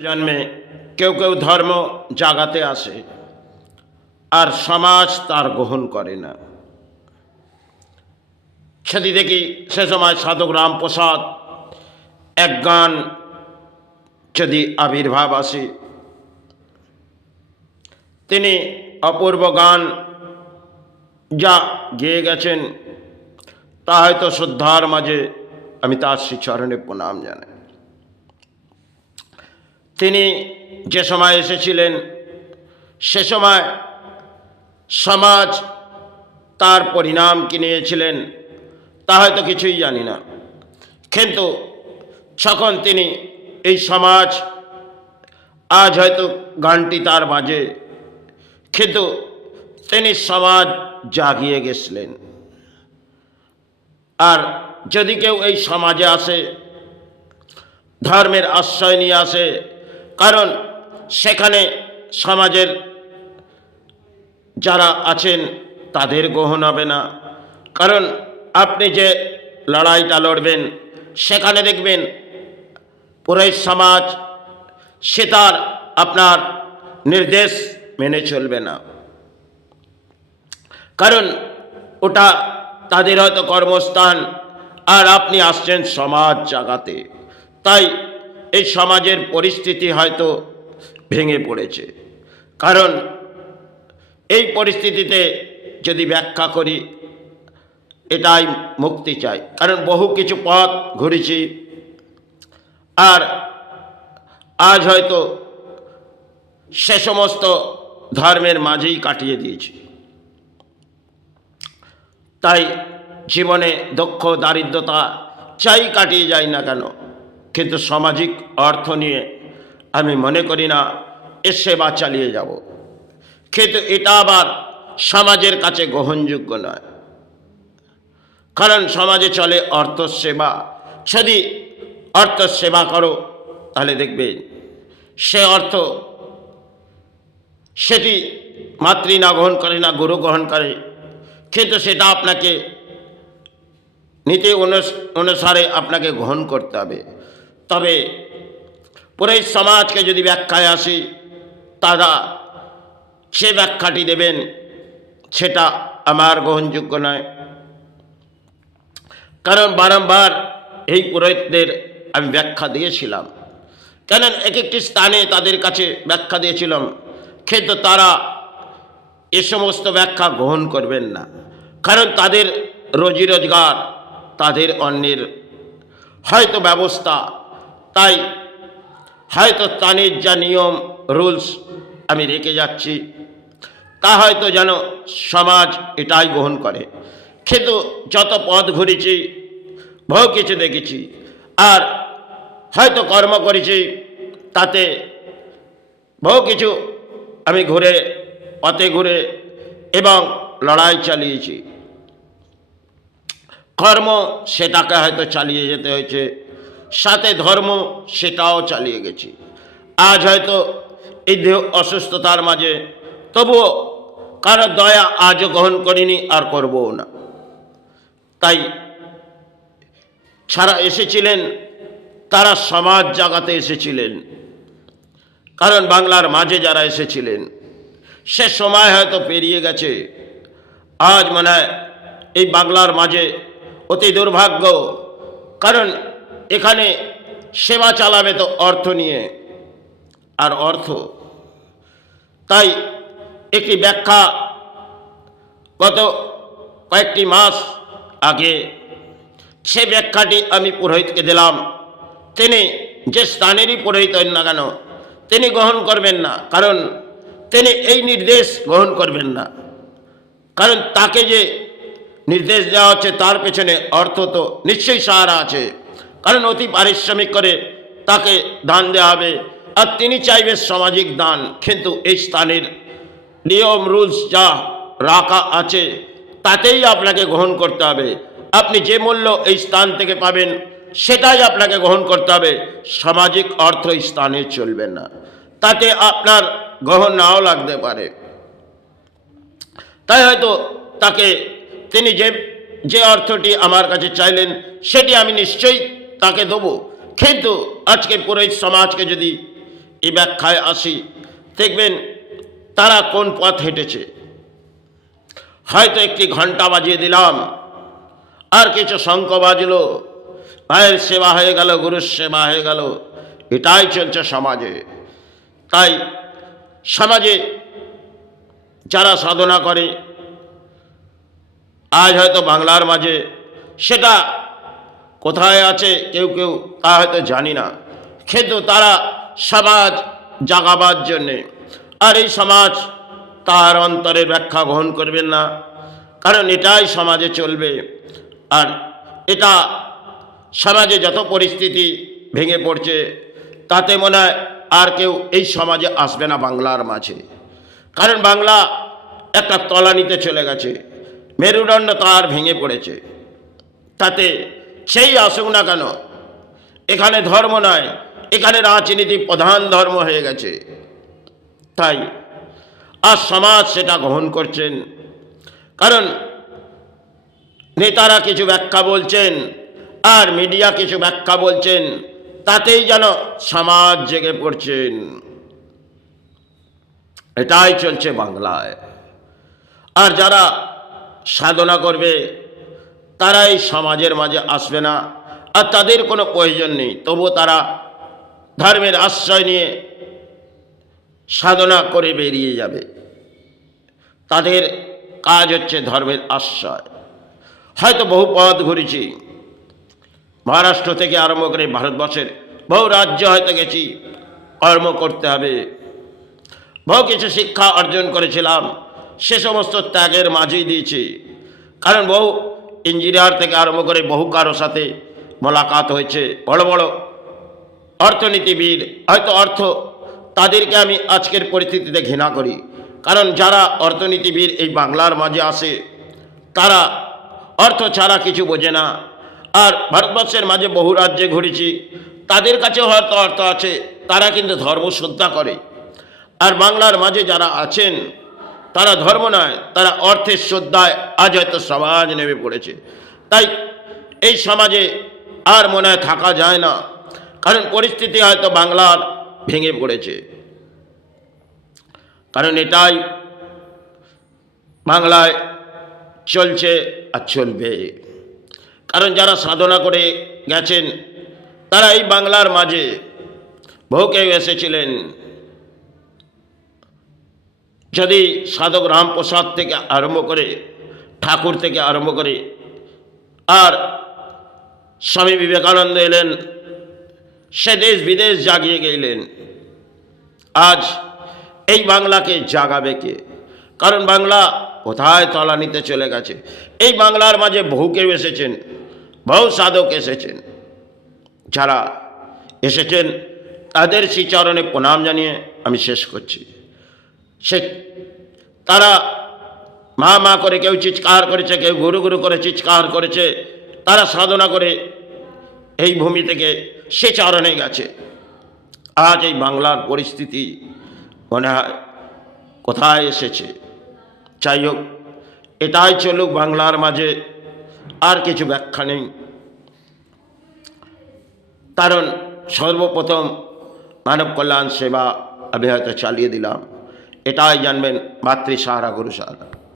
জন্মে কেউ কেউ ধর্ম জাগাতে আসে আর সমাজ তার গ্রহণ করে না। সেটি দেখি সে সময় সাধক রামপ্রসাদ এক গান যদি আবির্ভাব আসে, তিনি অপূর্ব গান যা গেয়ে গেছেন তা হয়তো শ্রদ্ধার মাঝে আমি তার শ্রীচরণে প্রণাম জানাই। তিনি যে সময় এসেছিলেন সে সময় সমাজ তার পরিণাম কি নিয়েছিলেন তা হয়তো কিছুই জানি না, কিন্তু যখন তিনি এই সমাজ আজ হয়তো গানটি তার বাজে, কিন্তু তিনি সমাজ জাগিয়ে গেছিলেন। আর যদি কেউ এই সমাজে আসে ধর্মের আশ্রয় নিয়ে আসে, কারণ সেখানে সমাজের যারা আছেন তাদের গ্রহণ হবে না। কারণ আপনি যে লড়াইটা লড়বেন সেখানে দেখবেন পুরো সমাজ সে তার আপনার নির্দেশ মেনে চলবে না, কারণ ওটা তাদের হয়তো কর্মস্থান আর আপনি আসছেন সমাজ জাগাতে। তাই এই সমাজের পরিস্থিতি হয়তো ভেঙে পড়েছে। কারণ এই পরিস্থিতিতে যদি ব্যাখ্যা করি এটাই মুক্তি চাই, কারণ বহু কিছু পথ ঘুরেছি আর আজ হয়তো সে সমস্ত ধর্মের মাঝেই কাটিয়ে দিয়েছি। তাই জীবনে দুঃখ দারিদ্রতা চাই কাটিয়ে যায় না কেন, কিন্তু সামাজিক অর্থ নিয়ে আমি মনে করি না এর সেবা চালিয়ে যাব, কিন্তু এটা আবার সমাজের কাছে গ্রহণযোগ্য নয়। কারণ সমাজে চলে অর্থ সেবা। যদি অর্থ সেবা করো তাহলে দেখবে সে অর্থ সেটি মাতৃ না গ্রহণ করে না গুরু গ্রহণ করে, কিন্তু সেটা আপনাকে নীতি অনুসারে আপনাকে গ্রহণ করতে হবে। তবে পুরো সমাজকে যদি ব্যাখ্যায় আসি তারা সে ব্যাখ্যাটি দেবেন সেটা আমার গ্রহণযোগ্য নয়। কারণ বারংবার এই পুরোহিতদের আমি ব্যাখ্যা দিয়েছিলাম, কেন এক একটি স্থানে তাদের কাছে ব্যাখ্যা দিয়েছিলাম, কিন্তু তারা এ সমস্ত ব্যাখ্যা গ্রহণ করবেন না। কারণ তাদের রোজি রোজগার, তাদের অন্যের হয়তো ব্যবস্থা, তাই হয়তো স্থানের যা নিয়ম রুলস আমি রেখে যাচ্ছি তা হয়তো যেন সমাজ এটাই গ্রহণ করে। কিন্তু যত পথ ঘুরেছি বহু কিছু দেখেছি আর হয়তো কর্ম করেছি, তাতে বহু কিছু আমি ঘুরে পথে ঘুরে এবং লড়াই চালিয়েছি। কর্ম সেটাকে হয়তো চালিয়ে যেতে হয়েছে, সাথে ধর্ম সেটাও চালিয়ে গেছি। আজ হয়তো এই দেহ অসুস্থতার মাঝে তবুও কারো দয়া আজও গ্রহণ করিনি আর করবও না। তাই ছাড়া এসেছিলেন তারা সমাজ জাগাতে এসেছিলেন, কারণ বাংলার মাঝে যারা এসেছিলেন সে সময় হয়তো পেরিয়ে গেছে। আজ মনে হয় এই বাংলার মাঝে অতি দুর্ভাগ্য, কারণ এখানে সেবা চালাবে তো অর্থ নিয়ে, আর অর্থ। তাই একটি ব্যাখ্যা গত কয়েকটি মাস আগে সে ব্যাখ্যাটি আমি পুরোহিতকে দিলাম। তিনি যে স্থানেরই পুরোহিত হন না কেন তিনি গ্রহণ করবেন না, কারণ তিনি এই নির্দেশ গ্রহণ করবেন না। কারণ তাকে যে নির্দেশ দেওয়া হচ্ছে তার পেছনে অর্থ তো নিশ্চয়ই সাহারা আছে, কারণ অতি পারিশ্রমিক করে তাকে দান দেওয়া হবে আর তিনি চাইবে সামাজিক দান। কিন্তু এই স্থানের নিয়ম রুলস যা রাখা আছে তাতেই আপনাকে গ্রহণ করতে হবে। আপনি যে মূল্য এই স্থান থেকে পাবেন সেটাই আপনাকে গ্রহণ করতে হবে, সামাজিক অর্থ স্থানে চলবে না। তাতে আপনার গ্রহণ নাও লাগতে পারে। তাই হয়তো তাকে তিনি যে অর্থটি আমার কাছে চাইলেন সেটি আমি নিশ্চয়ই তাকে দেবো, কিন্তু আজকে পুরোহিত সমাজকে যদি এই ব্যাখ্যায় আসি, দেখবেন তারা কোন পথ হেঁটেছে। হয়তো একটি ঘন্টা বাজিয়ে দিলাম, আর কিছু শঙ্খ বাজলো, মায়ের সেবা হয়ে গেল, গুরুর সেবা হয়ে গেল, এটাই চলছে সমাজে। তাই সমাজে যারা সাধনা করে আজ হয়তো বাংলার মাঝে, সেটা কোথায় আছে কেউ কেউ তা হয়তো জানি না, কিন্তু তারা সমাজ জাগাবার জন্যে, আর এই সমাজ তার অন্তরের ব্যাখ্যা গ্রহণ করবেন না, কারণ এটাই সমাজে চলবে। আর এটা সমাজে যত পরিস্থিতি ভেঙে পড়ছে, তাতে মনে হয় আর কেউ এই সমাজে আসবে না বাংলার মাঝে। কারণ বাংলা একটা তলানিতে চলে গেছে, মেরুদণ্ড তার ভেঙে পড়েছে। তাতে সেই আসুক না কেন, এখানে ধর্ম নয়, এখানে রাজনীতি প্রধান ধর্ম হয়ে গেছে। তাই আর সমাজ সেটা গ্রহণ করছেন, কারণ নেতারা কিছু ব্যাখ্যা বলছেন আর মিডিয়া কিছু ব্যাখ্যা বলছেন, তাতেই যেন সমাজ জেগে পড়ছেন। এটাই চলছে বাংলায়। আর যারা সাধনা করবে তারা এই সমাজের মাঝে আসবে না, আর তাদের কোনো প্রয়োজন নেই, তবু তারা ধর্মের আশ্রয় নিয়ে সাধনা করে বেরিয়ে যাবে। তাদের কাজ হচ্ছে ধর্মের আশ্রয়। হয়তো বহু পথ ঘুরেছি, মহারাষ্ট্র থেকে আরম্ভ করে ভারতবর্ষের বহু রাজ্য হয়তো গেছি, কর্ম করতে হবে। বহু কিছু শিক্ষা অর্জন করেছিলাম, সে সমস্ত ত্যাগের মাঝেই দিয়েছি। কারণ বহু ইঞ্জিনিয়ার থেকে আরম্ভ করে বহু কারো সাথে মোলাকাত হয়েছে, বড় বড় অর্থনীতিবিদ, হয়তো অর্থ, তাদেরকে আমি আজকের পরিস্থিতিতে ঘৃণা করি। কারণ যারা অর্থনীতিবিদ এই বাংলার মাঝে আসে, তারা অর্থ ছাড়া কিছু বোঝে না। আর ভারতবর্ষের মাঝে বহু রাজ্যে ঘুরেছি, তাদের কাছেও হয়তো অর্থ আছে, তারা কিন্তু ধর্ম শ্রদ্ধা করে। আর বাংলার মাঝে যারা আছেন, তারা ধর্ম নয়, তারা অর্থের শ্রদ্ধায় আজ হয়তো সমাজ নেমে পড়েছে। তাই এই সমাজে আর মনে হয় থাকা যায় না, কারণ পরিস্থিতি হয়তো বাংলার ভেঙে পড়েছে। কারণ এটাই বাংলায় চলছে আর চলবে। কারণ যারা সাধনা করে গেছেন, তারা এই বাংলার মাঝে বহু কেউ এসেছিলেন। যদি সাধক রামপ্রসাদ থেকে আরম্ভ করে, ঠাকুর থেকে আরম্ভ করে, আর স্বামী বিবেকানন্দ এলেন, সে দেশ বিদেশ জাগিয়ে গেলেন। আজ এই বাংলাকে জাগাবে কে? কারণ বাংলা কোথায় তলানিতে চলে গেছে। এই বাংলার মাঝে বহু কেউ এসেছেন, বহু সাধক এসেছেন। যারা এসেছেন তাদের শ্রীচরণে প্রণাম জানিয়ে আমি শেষ করছি। সে তারা মা মা করে কেউ চিৎকার করেছে, কেউ গুরু গুরু করে চিৎকার করেছে, তারা সাধনা করে এই ভূমি থেকে সে চরণে গেছে। আজ এই বাংলার পরিস্থিতি মনে হয় কোথায় এসেছে। যাই হোক, এটাই চলুক বাংলার মাঝে, আর কিছু ব্যাখ্যা নেই। কারণ সর্বপ্রথম মানব কল্যাণ সেবা আমি হয়তো চালিয়ে দিলাম, এটাই জানবেন মাতৃ সাহারা গুরু সাহারা।